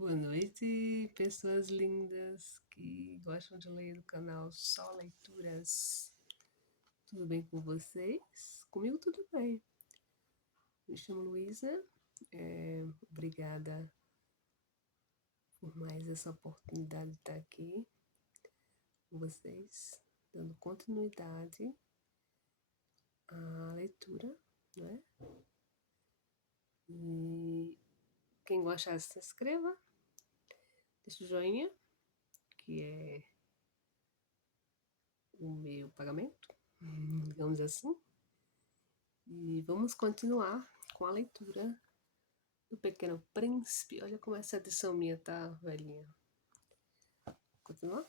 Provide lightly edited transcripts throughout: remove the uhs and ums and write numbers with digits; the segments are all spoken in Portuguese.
Boa noite, pessoas lindas que gostam de ler do canal Só Leituras. Tudo bem com vocês? Comigo tudo bem. Me chamo Luísa. Obrigada por mais essa oportunidade de estar aqui com vocês, dando continuidade à leitura, né? E quem gostar, se inscreva, deixa o joinha, que é o meu pagamento, digamos assim. E vamos continuar com a leitura do Pequeno Príncipe. Olha como essa edição minha tá velhinha. Continuar?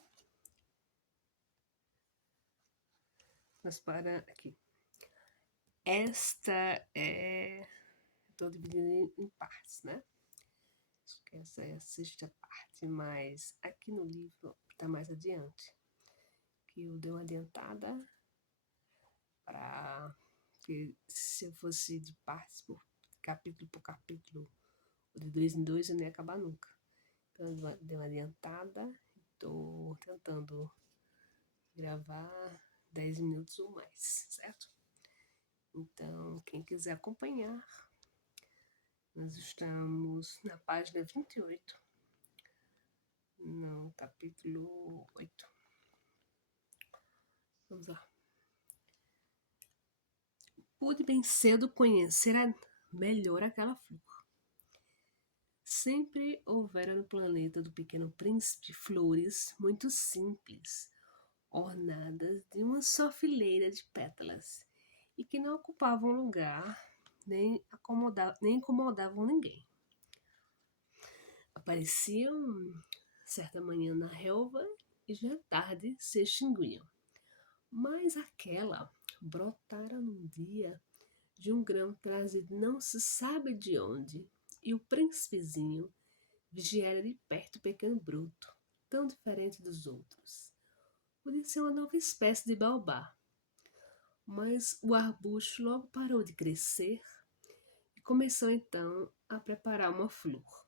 Mas para aqui. Esta é. Estou dividindo em partes, né? Acho que essa é a sexta parte, mas aqui no livro está mais adiante. Que eu dei uma adiantada para que se eu fosse de partes por capítulo, de 2 em 2, eu não ia acabar nunca. Então eu dei uma adiantada, estou tentando gravar 10 minutos ou mais, certo? Então, quem quiser acompanhar, nós estamos na página 28, no capítulo 8. Vamos lá. Pude bem cedo conhecer melhor aquela flor. Sempre houvera no planeta do Pequeno Príncipe flores muito simples, ornadas de uma só fileira de pétalas, e que não ocupavam lugar nem incomodavam ninguém. Apareciam certa manhã na relva e já tarde se extinguiam. Mas aquela brotara num dia de um grão trazido não se sabe de onde, e o príncipezinho vigiara de perto o pequeno broto, tão diferente dos outros. Podia ser uma nova espécie de baobá, mas o arbusto logo parou de crescer e começou então a preparar uma flor.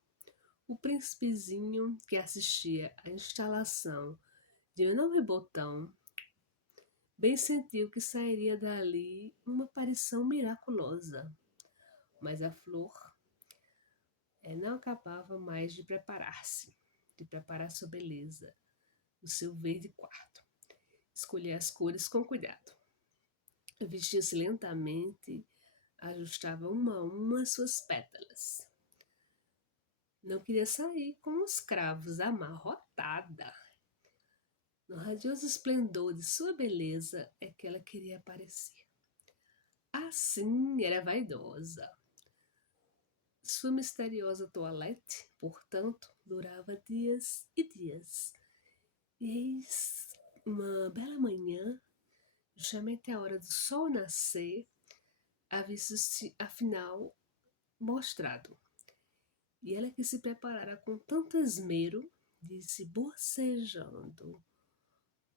O príncipezinho, que assistia à instalação de um enorme botão, bem sentiu que sairia dali uma aparição miraculosa. Mas a flor não acabava mais de preparar sua beleza, o seu verde quarto. Escolhia as cores com cuidado. Vestia-se lentamente, ajustava uma a uma suas pétalas. Não queria sair com os cravos amarrotada. No radioso esplendor de sua beleza é que ela queria aparecer. Assim era vaidosa. Sua misteriosa toilette, portanto, durava dias e dias. E eis uma bela manhã, justamente a hora do sol nascer, havia-se afinal mostrado. E ela que se preparara com tanto esmero, disse bocejando: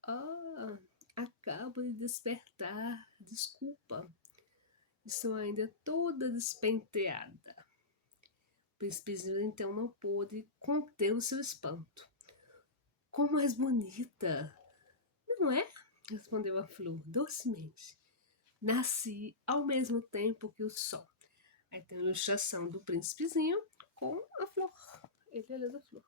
"Ah, acabo de despertar, desculpa, estou ainda toda despenteada." O príncipezinho então não pôde conter o seu espanto. "Como és bonita, não é?" respondeu a flor docemente. "Nasci ao mesmo tempo que o sol." Aí tem a ilustração do príncipezinho com a flor. Ele olhando a flor.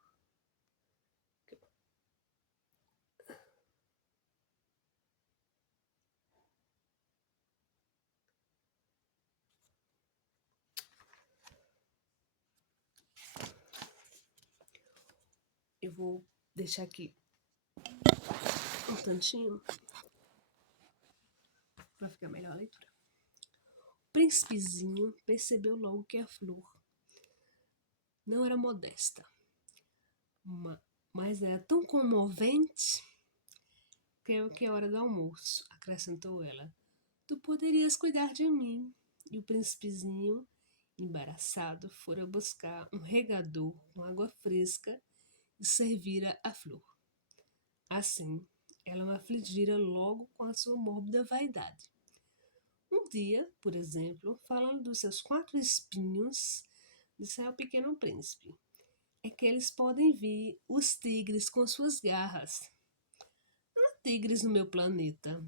Eu vou deixar aqui um tantinho para ficar melhor a leitura. O príncipezinho percebeu logo que a flor não era modesta, mas era tão comovente. "Creio que é hora do almoço", acrescentou ela. "Tu poderias cuidar de mim." E o príncipezinho, embaraçado, fora buscar um regador com água fresca e servira a flor. Assim, ela o afligira logo com a sua mórbida vaidade. Um dia, por exemplo, falando dos seus 4 espinhos, disse ao Pequeno Príncipe: "É é que eles podem vir os tigres com suas garras. Não há tigres no meu planeta,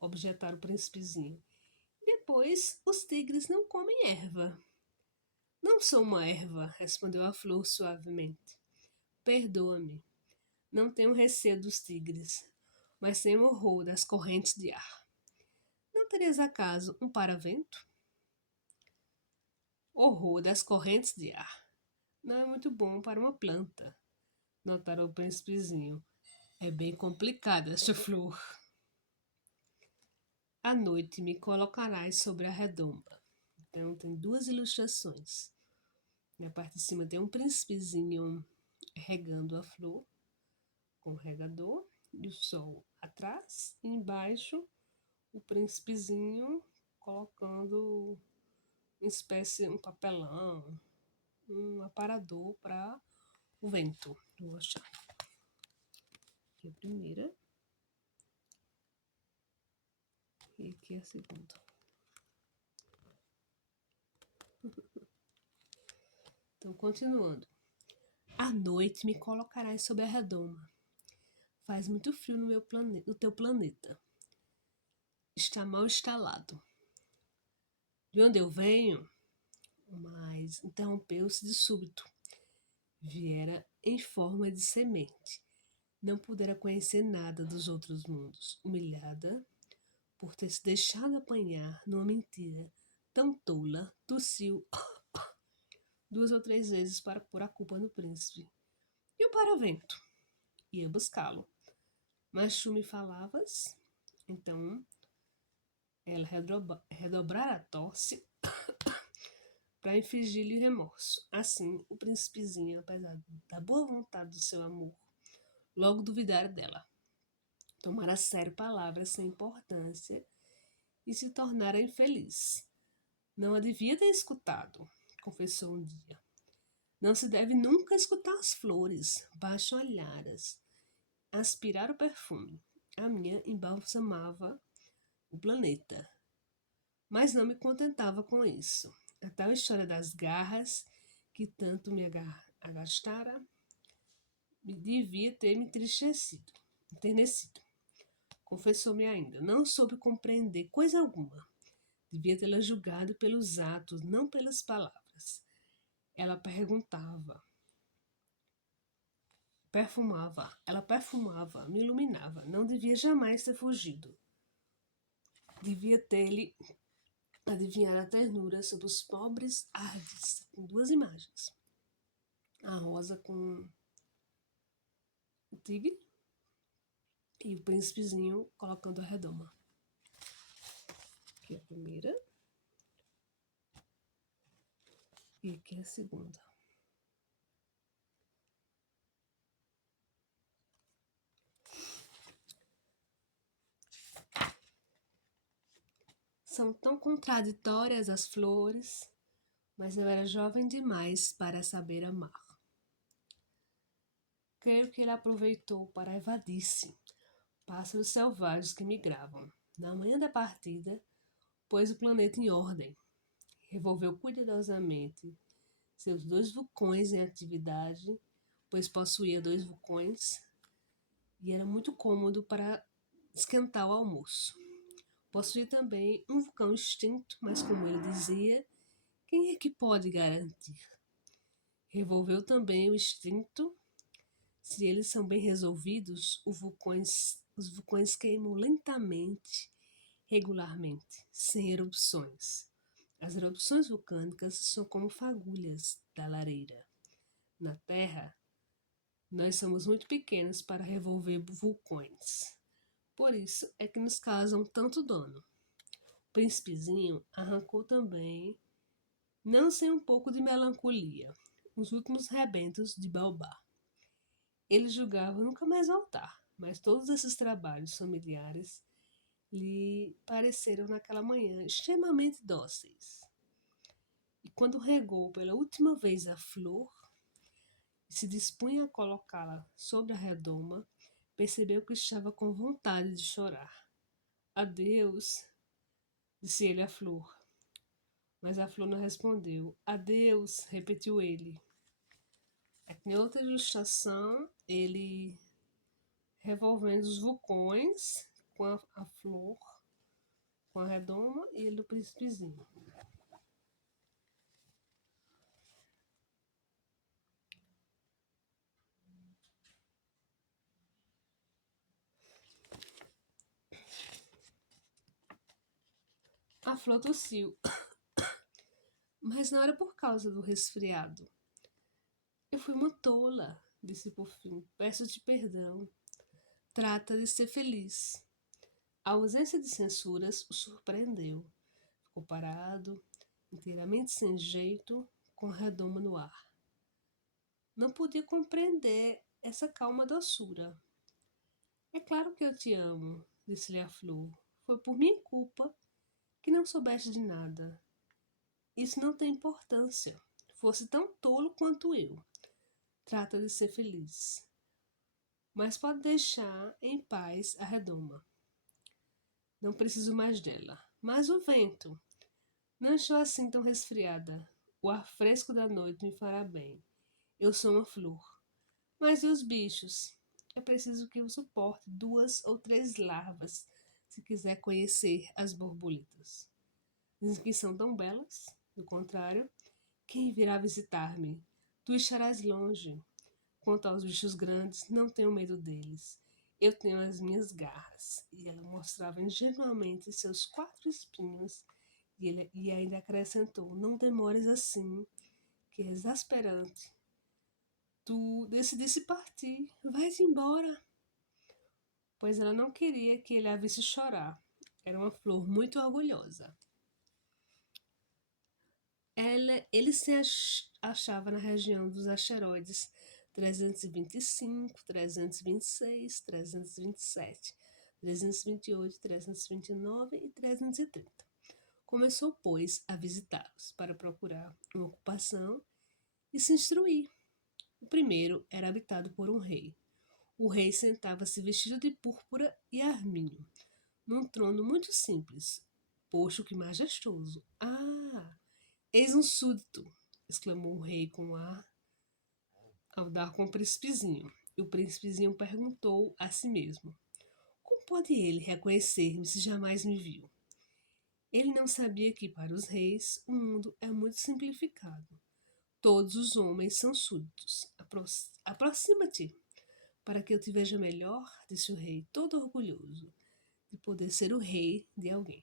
objetaram o príncipezinho. Depois, os tigres não comem erva. Não sou uma erva, respondeu a flor suavemente. Perdoa-me. Não tenho receio dos tigres, mas tenho horror das correntes de ar. Não terias acaso um paravento? Horror das correntes de ar. Não é muito bom para uma planta, notaram o príncipezinho. É bem complicada esta flor. À noite me colocarás sobre a redoma. Então tem duas ilustrações. Na parte de cima tem um príncipezinho regando a flor com o regador e o sol atrás, e embaixo o príncipezinho colocando uma espécie, um papelão, um aparador para o vento. Vou achar. Aqui é a primeira. E aqui é a segunda. Então, continuando. À noite me colocarás sob a redoma. Faz muito frio no teu planeta. Está mal instalado. De onde eu venho? Mas interrompeu-se de súbito. Viera em forma de semente. Não pudera conhecer nada dos outros mundos. Humilhada por ter se deixado apanhar numa mentira tão tola, tossiu 2 ou 3 vezes para pôr a culpa no príncipe. E o paravento? Ia buscá-lo. Mas tu me falavas? Então ela redobrara a tosse para infligir-lhe remorso. Assim, o príncipezinho, apesar da boa vontade do seu amor, logo duvidara dela. Tomara a sério palavras sem importância e se tornara infeliz. Não a devia ter escutado, confessou um dia. Não se deve nunca escutar as flores, baixo olharas, aspirar o perfume. A minha embalsamava o planeta. Mas não me contentava com isso. A tal história das garras, que tanto me agastara, me devia ter me enternecido. Confessou-me ainda, não soube compreender coisa alguma. Devia tê-la julgado pelos atos, não pelas palavras. Ela perfumava, me iluminava. Não devia jamais ter fugido. Devia ter-lhe adivinhar a ternura sobre os pobres ardes. Tem 2 imagens. A rosa com o tigre e o príncipezinho colocando a redoma. Aqui é a primeira. E aqui é a segunda. São tão contraditórias as flores, mas eu era jovem demais para saber amar. Creio que ele aproveitou para evadir-se. Pássaros selvagens que migravam. Na manhã da partida, pôs o planeta em ordem. Revolveu cuidadosamente seus 2 vulcões em atividade, pois possuía 2 vulcões e era muito cômodo para esquentar o almoço. Possuía também um vulcão extinto, mas como ele dizia, quem é que pode garantir? Revolveu também o extinto. Se eles são bem resolvidos, os vulcões queimam lentamente, regularmente, sem erupções. As erupções vulcânicas são como fagulhas da lareira. Na Terra, nós somos muito pequenos para revolver vulcões. Por isso é que nos causam tanto dano. O príncipezinho arrancou também, não sem um pouco de melancolia, os últimos rebentos de Baobá. Ele julgava nunca mais voltar, mas todos esses trabalhos familiares lhe pareceram naquela manhã extremamente dóceis. E quando regou pela última vez a flor e se dispunha a colocá-la sobre a redoma, percebeu que estava com vontade de chorar. Adeus, disse ele à flor. Mas a flor não respondeu. Adeus, repetiu ele. Em outra ilustração, ele revolvendo os vulcões com a flor, com a redoma e ele o príncipezinho. A flor tossiu, mas não era por causa do resfriado. Eu fui uma tola, disse por fim. Peço-te perdão. Trata de ser feliz. A ausência de censuras o surpreendeu. Ficou parado, inteiramente sem jeito, com a redoma no ar. Não podia compreender essa calma doçura. É claro que eu te amo, disse-lhe a flor. Foi por minha culpa que não soubeste de nada. Isso não tem importância. Fosse tão tolo quanto eu. Trata de ser feliz. Mas pode deixar em paz a redoma. Não preciso mais dela. Mas o vento. Não estou assim tão resfriada. O ar fresco da noite me fará bem. Eu sou uma flor. Mas e os bichos? É preciso que eu suporte 2 ou 3 larvas se quiser conhecer as borboletas. Dizem que são tão belas. Do contrário, quem virá visitar-me? Tu estarás longe. Quanto aos bichos grandes, não tenho medo deles. Eu tenho as minhas garras. E ela mostrava ingenuamente seus 4 espinhos. E ainda acrescentou: Não demores assim, que é exasperante. Tu decidisse partir. Vai-te embora. Pois ela não queria que ele a visse chorar. Era uma flor muito orgulhosa. Ele se achava na região dos asteroides 325, 326, 327, 328, 329 e 330. Começou, pois, a visitá-los para procurar uma ocupação e se instruir. O primeiro era habitado por um rei. O rei sentava-se vestido de púrpura e arminho, num trono muito simples, posto que majestoso. Ah! Eis um súdito! Exclamou o rei com ar ao dar com o príncipezinho. E o príncipezinho perguntou a si mesmo: Como pode ele reconhecer-me se jamais me viu? Ele não sabia que, para os reis, o mundo é muito simplificado. Todos os homens são súditos. Aproxima-te, para que eu te veja melhor, disse o rei, todo orgulhoso de poder ser o rei de alguém.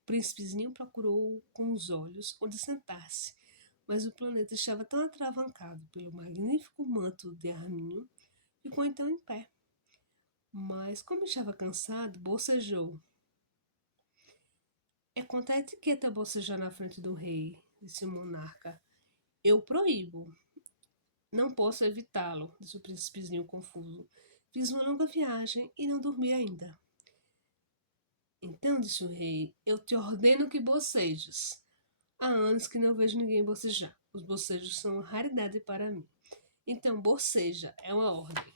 O príncipezinho procurou com os olhos onde sentar-se, mas o planeta estava tão atravancado pelo magnífico manto de arminho, ficou então em pé. Mas, como estava cansado, bocejou. É contra a etiqueta bocejar na frente do rei, disse o monarca. Eu proíbo. Não posso evitá-lo, disse o príncipezinho confuso. Fiz uma longa viagem e não dormi ainda. Então, disse o rei, eu te ordeno que bocejes. Há anos que não vejo ninguém bocejar. Os bocejos são uma raridade para mim. Então, boceja, é uma ordem.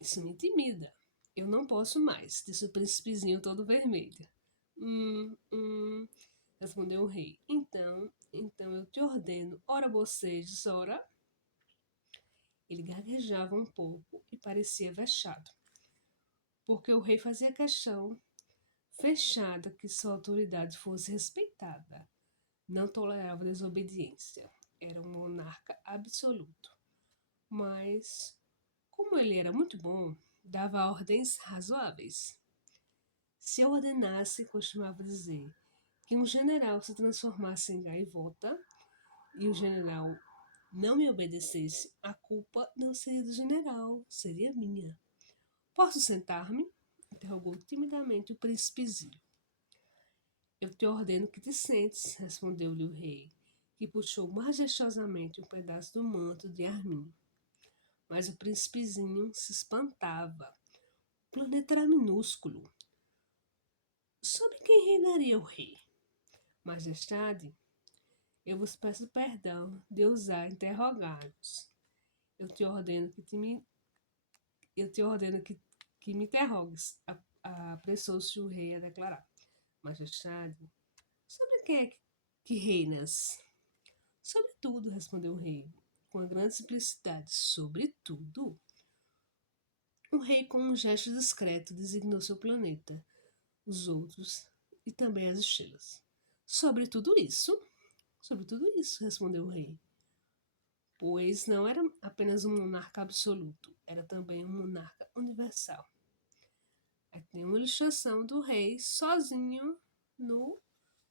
Isso me intimida. Eu não posso mais, disse o príncipezinho todo vermelho. Respondeu o rei. Então eu te ordeno, ora bocejes, ora. Ele gaguejava um pouco e parecia vexado, porque o rei fazia questão fechada que sua autoridade fosse respeitada. Não tolerava desobediência. Era um monarca absoluto. Mas, como ele era muito bom, dava ordens razoáveis. Se eu ordenasse, costumava dizer, que um general se transformasse em gaivota e o general não me obedecesse, a culpa não seria do general, seria minha. Posso sentar-me? Interrogou timidamente o príncipezinho. Eu te ordeno que te sentes, respondeu-lhe o rei, que puxou majestosamente um pedaço do manto de arminho. Mas o príncipezinho se espantava. O planeta era minúsculo. Sobre quem reinaria o rei? Majestade, eu vos peço perdão de ousar interrogar-vos. Eu te ordeno que me interrogues, apressou-se o rei a declarar. Majestade, sobre quem é que reinas? Sobretudo, respondeu o rei, com a grande simplicidade. Sobretudo. O rei, com um gesto discreto, designou seu planeta, os outros e também as estrelas. Sobre tudo isso? Sobre tudo isso, respondeu o rei. Pois não era apenas um monarca absoluto, era também um monarca universal. Aqui tem uma ilustração do rei sozinho no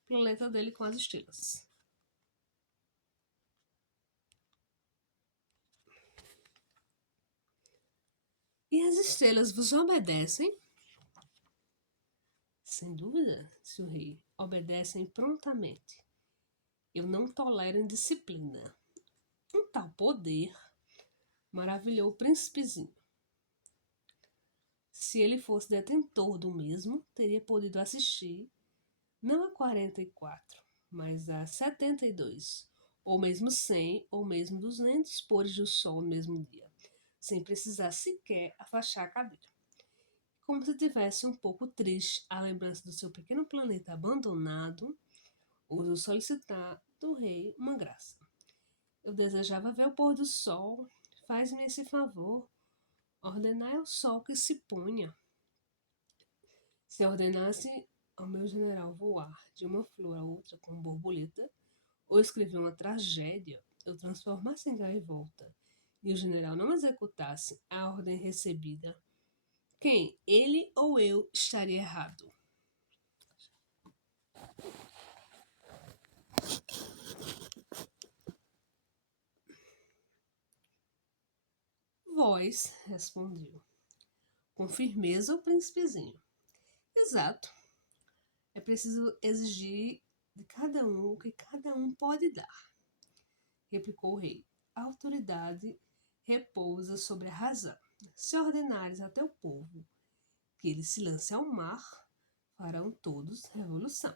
planeta dele com as estrelas. E as estrelas vos obedecem? Sem dúvida, disse o rei, obedecem prontamente. Eu não tolero indisciplina. Um tal poder maravilhou o príncipezinho. Se ele fosse detentor do mesmo, teria podido assistir não a 44, mas a 72, ou mesmo 100, ou mesmo 200 pôres do sol no mesmo dia, sem precisar sequer afastar a cadeira. Como se tivesse um pouco triste a lembrança do seu pequeno planeta abandonado, ousou solicitar do rei uma graça. Eu desejava ver o pôr do sol. Faz-me esse favor. Ordenai ao sol que se ponha. Se ordenasse ao meu general voar de uma flor a outra como borboleta, ou escrever uma tragédia, eu transformasse em gaivota, e o general não executasse a ordem recebida, quem, ele ou eu, estaria errado? Vós, respondeu, com firmeza o príncipezinho. Exato. É preciso exigir de cada um o que cada um pode dar, replicou o rei. A autoridade repousa sobre a razão. Se ordenares até o povo que ele se lance ao mar, farão todos revolução.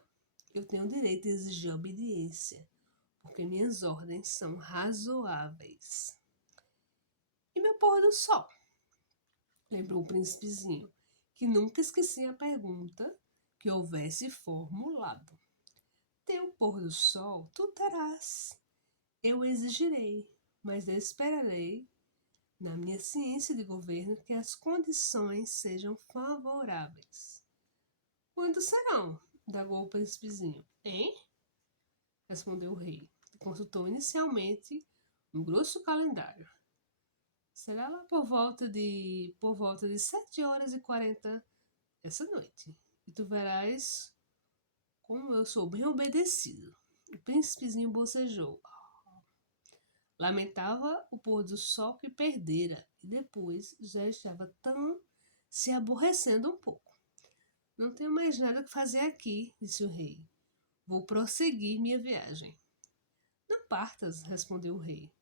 Eu tenho o direito de exigir obediência, porque minhas ordens são razoáveis. E meu pôr do sol? Lembrou o príncipezinho, que nunca esquecia a pergunta que houvesse formulado. Teu pôr do sol tu terás. Eu exigirei, mas esperarei, na minha ciência de governo, que as condições sejam favoráveis. Quando serão? Indagou o príncipezinho. Hein? Respondeu o rei, que consultou inicialmente um grosso calendário. Será lá por volta de 7h40 essa noite. E tu verás como eu sou bem obedecido. O príncipezinho bocejou. Lamentava o pôr do sol que perdera e depois já estava tão se aborrecendo um pouco. Não tenho mais nada que fazer aqui, disse o rei. Vou prosseguir minha viagem. Não partas, respondeu o rei,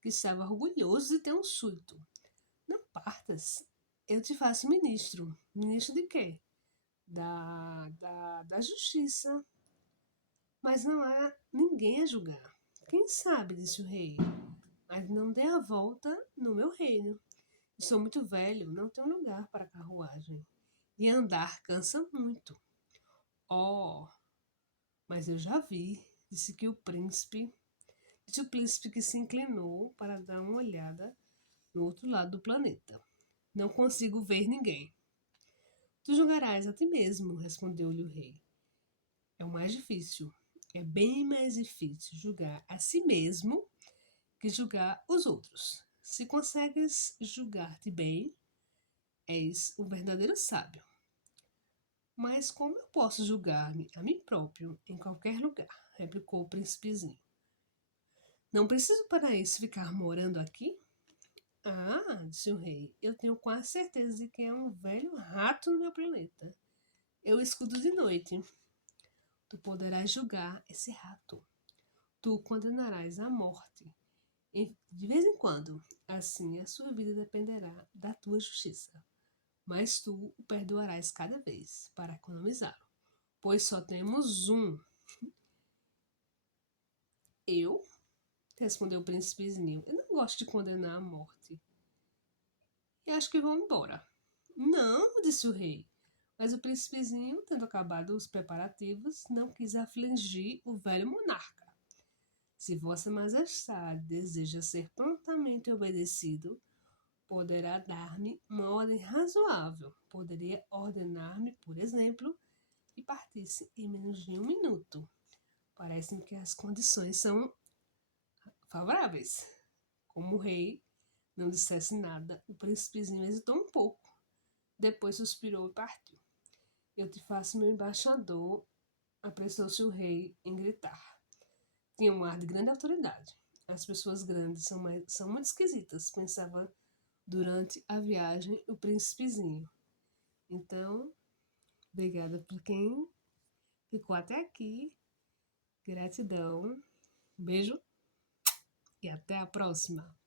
que estava orgulhoso de ter um súdito. Não partas. Eu te faço ministro. Ministro de quê? Da justiça. Mas não há ninguém a julgar. Quem sabe, disse o rei, mas não dê a volta no meu reino. Sou muito velho, não tenho lugar para carruagem. E andar cansa muito. Oh, mas eu já vi, disse o príncipe que se inclinou para dar uma olhada no outro lado do planeta. Não consigo ver ninguém. Tu julgarás a ti mesmo, respondeu-lhe o rei. É o mais difícil. É bem mais difícil julgar a si mesmo que julgar os outros. Se consegues julgar-te bem, és o verdadeiro sábio. Mas como eu posso julgar-me a mim próprio em qualquer lugar? Replicou o príncipezinho. Não preciso para isso ficar morando aqui? Ah, disse o rei, eu tenho quase certeza de que é um velho rato no meu planeta. Eu escuto de noite. Tu poderás julgar esse rato. Tu o condenarás à morte. De vez em quando, assim a sua vida dependerá da tua justiça. Mas tu o perdoarás cada vez, para economizá-lo. Pois só temos um. Eu? Respondeu o príncipezinho. Eu não gosto de condenar à morte. E acho que vou embora. Não, disse o rei. Mas o príncipezinho, tendo acabado os preparativos, não quis afligir o velho monarca. Se Vossa Majestade deseja ser prontamente obedecido, poderá dar-me uma ordem razoável. Poderia ordenar-me, por exemplo, que partisse em menos de 1 minuto. Parece-me que as condições são favoráveis. Como o rei não dissesse nada, o príncipezinho hesitou um pouco. Depois suspirou e partiu. Eu te faço meu embaixador, apressou-se o rei em gritar. Tinha um ar de grande autoridade. As pessoas grandes são muito esquisitas, pensava durante a viagem o príncipezinho. Então, obrigada por quem ficou até aqui. Gratidão. Beijo e até a próxima.